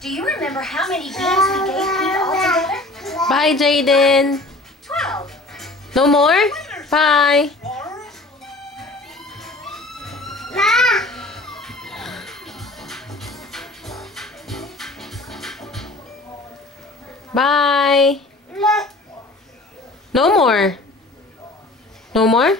Do you remember how many games we gave Pete altogether? Bye, Jaden. 12. No more? Bye. Bye. No more. No more?